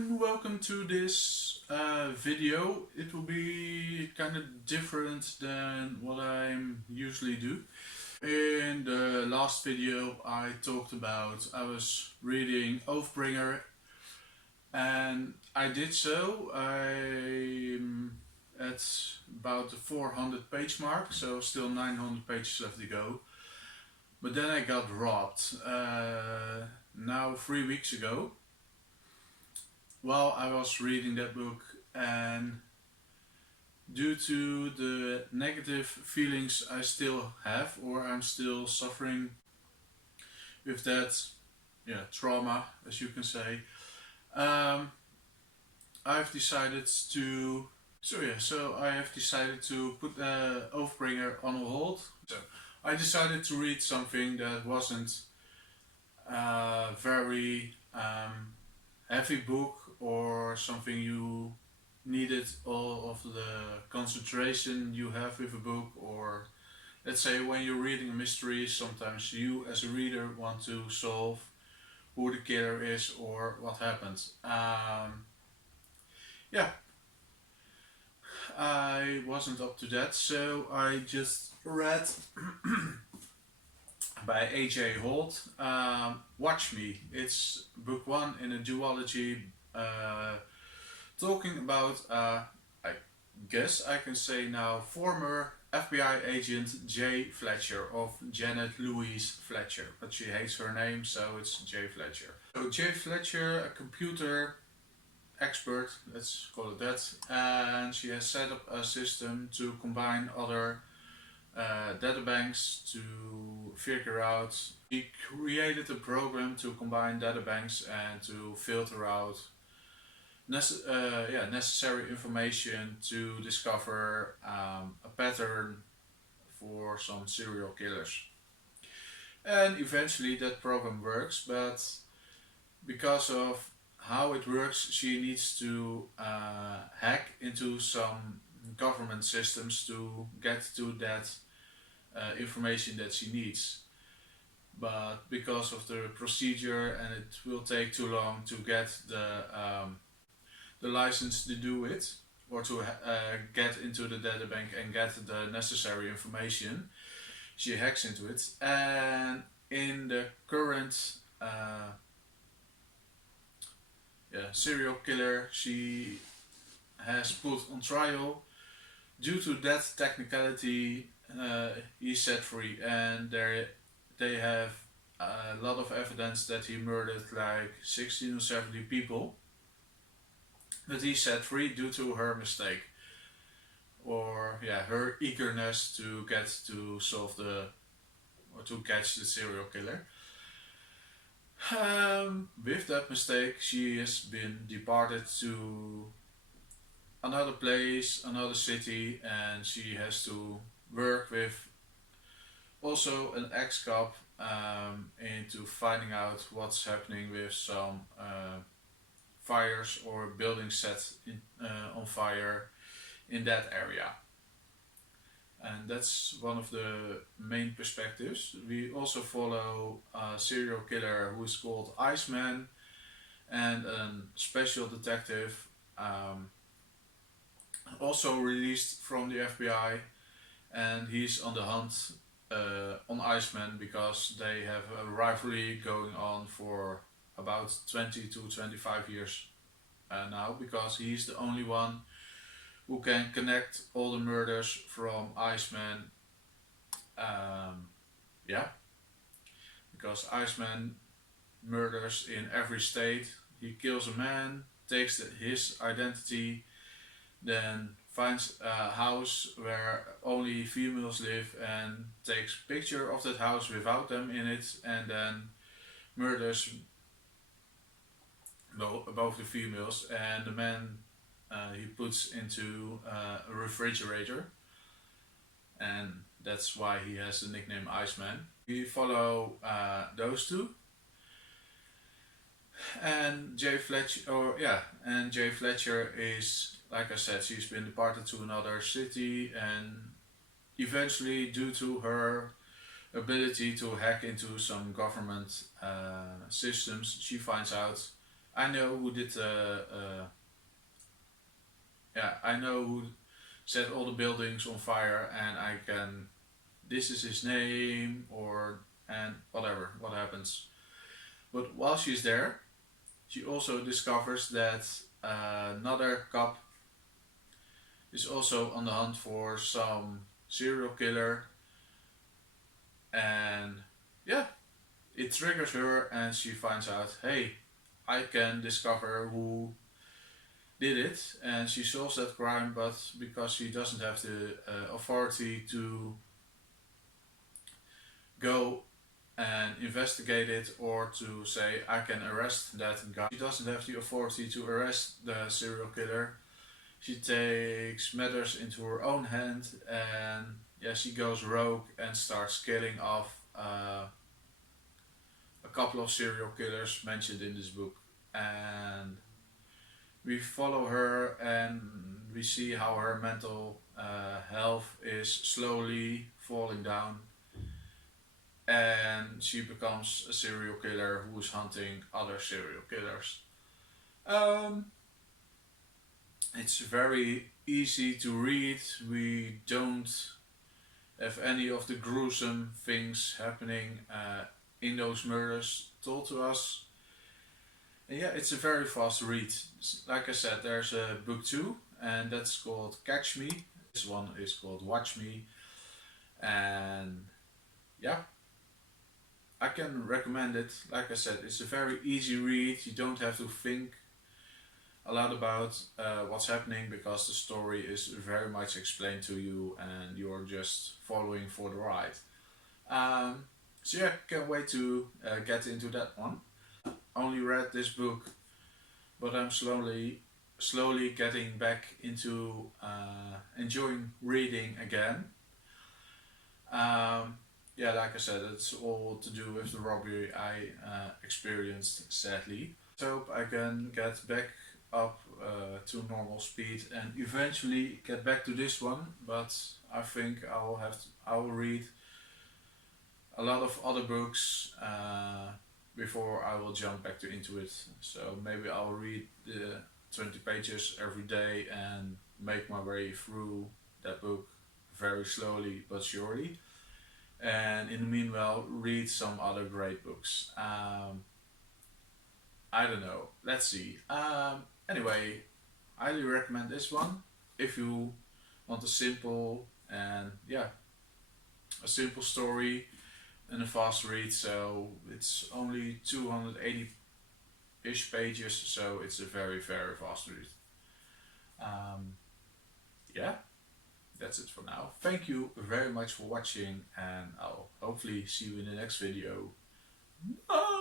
and welcome to this video. It will be kind of different than what I usually do. In the last video I talked about I was reading Oathbringer, and I did so. I'm at about the 400 page mark, so still 900 pages left to go. But then I got robbed now 3 weeks ago while I was reading that book, and due to the negative feelings I still have, or I'm still suffering with that trauma, as you can say, I've decided to I have decided to put Oathbringer on hold. So I decided to read something that wasn't very heavy book, or something you needed all of the concentration you have with a book. Or let's say when you're reading a mystery, sometimes you as a reader want to solve who the killer is or what happened. Yeah, I wasn't up to that, so I just read by Holt. Watch Me. It's book one in a duology, talking about, I guess I can say now, former FBI agent J. Fletcher, of Janet Louise Fletcher, but she hates her name, so it's J. Fletcher. So J. Fletcher, a computer expert, let's call it that, and she has set up a system to combine other databanks to figure out. He created a program to combine databanks and to filter out necessary information to discover a pattern for some serial killers. And eventually that program works, but because of how it works, she needs to hack into some government systems to get to that information that she needs. But because of the procedure, and it will take too long to get the license to do it, or to get into the databank and get the necessary information, she hacks into it. And in the current serial killer she has put on trial, due to that technicality, he's set free, and they have a lot of evidence that he murdered like 16 or 70 people. But he's set free due to her mistake, or her eagerness to get to solve or to catch the serial killer. With that mistake, she has been departed to another place, another city, and she has to work with also an ex-cop into finding out what's happening with some fires or buildings set on fire in that area. And that's one of the main perspectives. We also follow a serial killer who is called Iceman, and a special detective, also released from the FBI, and he's on the hunt on Iceman because they have a rivalry going on for about 20 to 25 years now, because he's the only one who can connect all the murders from Iceman. Because Iceman murders in every state. He kills a man, takes his identity, then finds a house where only females live and takes a picture of that house without them in it, and then murders both the females, and the man he puts into a refrigerator, and that's why he has the nickname Iceman. We follow those two, and Jay Fletcher is, like I said, she's been departed to another city, and eventually, due to her ability to hack into some government systems, she finds out I know who did yeah, I know who set all the buildings on fire, and I can, this is his name, or, and whatever, what happens. But while she's there, she also discovers that another cop is also on the hunt for some serial killer, and yeah, it triggers her, and she finds out, hey, I can discover who did it, and she solves that crime, but because she doesn't have the authority to go and investigate it, or to say I can arrest that guy, she doesn't have the authority to arrest the serial killer. She takes matters into her own hand, and yeah, she goes rogue and starts killing off a couple of serial killers mentioned in this book. And we follow her, and we see how her mental health is slowly falling down, and she becomes a serial killer who is hunting other serial killers. Um, it's very easy to read. We don't have any of the gruesome things happening in those murders told to us. And yeah, it's a very fast read. Like I said, there's a book 2, and that's called Catch Me. This one is called Watch Me. And yeah, I can recommend it. Like I said, it's a very easy read. You don't have to think a lot about what's happening, because the story is very much explained to you, and you're just following for the ride. So yeah, can't wait to get into that one. Only read this book, but I'm slowly getting back into enjoying reading again. Yeah, like I said, it's all to do with the robbery I experienced, sadly. I hope I can get back up to normal speed and eventually get back to this one, but I think I will read a lot of other books before I will jump back into it. So maybe I'll read the 20 pages every day and make my way through that book very slowly but surely. And in the meanwhile, read some other great books. I don't know. Let's see. Anyway, I highly recommend this one if you want a simple, and yeah, a simple story and a fast read. So it's only 280-ish pages, so it's a very fast read. Um, yeah, that's it for now. Thank you very much for watching, and I'll hopefully see you in the next video. Bye!